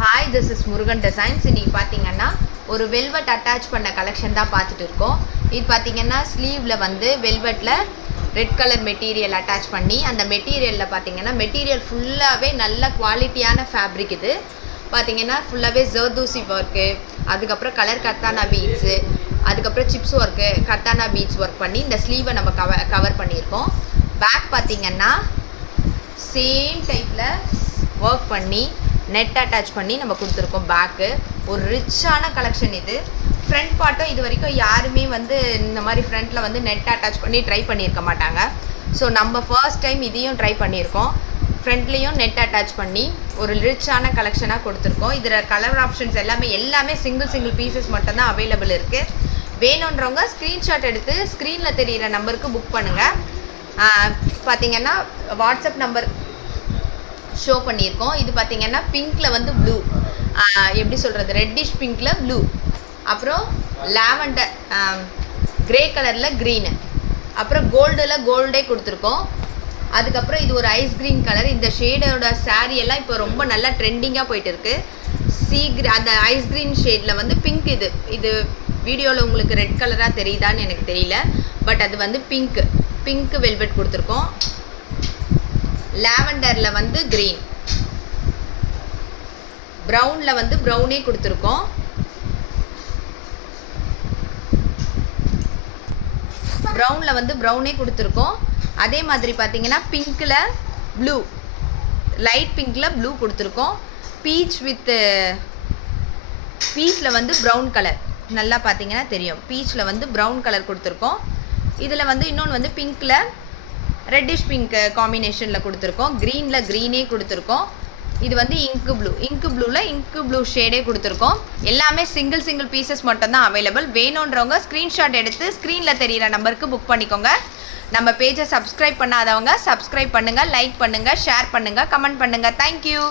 Hi, this is Murugan designs. இன்றைக்கி பார்த்தீங்கன்னா ஒரு வெல்வெட் அட்டாச் பண்ண கலெக்ஷன் தான் பார்த்துட்டு இருக்கோம். இது பார்த்தீங்கன்னா ஸ்லீவில் வந்து வெல்வெட்டில் ரெட் கலர் மெட்டீரியல் அட்டாச் பண்ணி, அந்த மெட்டீரியலில் பார்த்தீங்கன்னா மெட்டீரியல் ஃபுல்லாகவே நல்ல குவாலிட்டியான ஃபேப்ரிக். இது பார்த்தீங்கன்னா ஃபுல்லாகவே ஜர்தூசி ஒர்க்கு, அதுக்கப்புறம் கலர் கத்தானா பீட்ஸு, அதுக்கப்புறம் சிப்ஸ் ஒர்க்கு, கத்தானா பீட்ஸ் ஒர்க் பண்ணி இந்த ஸ்லீவை நம்ம கவர் பண்ணியிருக்கோம். பேக் பார்த்தீங்கன்னா சேம் டைப்பில் ஒர்க் பண்ணி நெட் அட்டாச் பண்ணி நம்ம கொடுத்துருக்கோம். பேக்கு ஒரு ரிச்சான கலெக்ஷன். இது ஃப்ரண்ட் பார்ட்டும் இது வரைக்கும் யாருமே வந்து இந்த மாதிரி ஃப்ரண்ட்டில் வந்து நெட் அட்டாச் பண்ணி ட்ரை பண்ணியிருக்க மாட்டாங்க. ஸோ நம்ம ஃபர்ஸ்ட் டைம் இதையும் ட்ரை பண்ணியிருக்கோம். ஃப்ரண்ட்லேயும் நெட் அட்டாச் பண்ணி ஒரு ரிச்சான கலெக்ஷனாக கொடுத்துருக்கோம். இதில் கலர் ஆப்ஷன்ஸ் எல்லாமே சிங்கிள் பீசஸ் மட்டும்தான் அவைலபிள் இருக்குது. வேணுன்றவங்க ஸ்க்ரீன்ஷாட் எடுத்து ஸ்க்ரீனில் தெரிகிற நம்பருக்கு புக் பண்ணுங்கள். பார்த்தீங்கன்னா வாட்ஸ்அப் நம்பர் ஷோ பண்ணியிருக்கோம். இது பார்த்தீங்கன்னா பிங்க்கில் வந்து ப்ளூ, எப்படி சொல்கிறது, ரெட்டிஷ் பிங்க்கில் ப்ளூ, அப்புறம் லாவெண்டர் க்ரே கலரில் க்ரீனு, அப்புறம் கோல்டே கொடுத்துருக்கோம். அதுக்கப்புறம் இது ஒரு ஐஸ் க்ரீன் கலர். இந்த ஷேடோட சாரீ எல்லாம் இப்போ ரொம்ப நல்லா ட்ரெண்டிங்காக போயிட்டு இருக்குது. அந்த ஐஸ் க்ரீன் ஷேடில் வந்து பிங்க். இது வீடியோவில் உங்களுக்கு ரெட் கலராக தெரியுதான்னு எனக்கு தெரியல, பட் அது வந்து பிங்க் வெல்வெட் கொடுத்துருக்கோம். லாவெண்டரில் வந்து க்ரீன், ப்ரௌனில் வந்து ப்ரௌனே கொடுத்துருக்கோம். ப்ரௌனில் வந்து ப்ரௌனே கொடுத்துருக்கோம். அதே மாதிரி பார்த்தீங்கன்னா பிங்க்கில் ப்ளூ, லைட் பிங்க்கில் ப்ளூ கொடுத்துருக்கோம். பீச்சில் வந்து ப்ரௌன் கலர், நல்லா பார்த்தீங்கன்னா தெரியும். பீச்சில் வந்து ப்ரௌன் கலர் கொடுத்துருக்கோம். இதில் வந்து இன்னொன்று வந்து பிங்க்கில் ரெட்டிஷ் பிங்க் காம்பினேஷனில் கொடுத்துருக்கோம். க்ரீனில் க்ரீனே கொடுத்துருக்கோம். இது வந்து இங்கு ப்ளூ ஷேடே கொடுத்துருக்கோம். எல்லாமே சிங்கிள் பீசஸ் மட்டும்தான் அவைலபிள். வேணுன்றவங்க ஸ்க்ரீன்ஷாட் எடுத்து ஸ்க்ரீனில் தெரிகிற நம்பருக்கு புக் பண்ணிக்கோங்க. நம்ம பேஜை சப்ஸ்கிரைப் பண்ணாதவங்க சப்ஸ்கிரைப் பண்ணுங்கள், லைக் பண்ணுங்கள், ஷேர் பண்ணுங்கள், கமெண்ட் பண்ணுங்கள். தேங்க்யூ.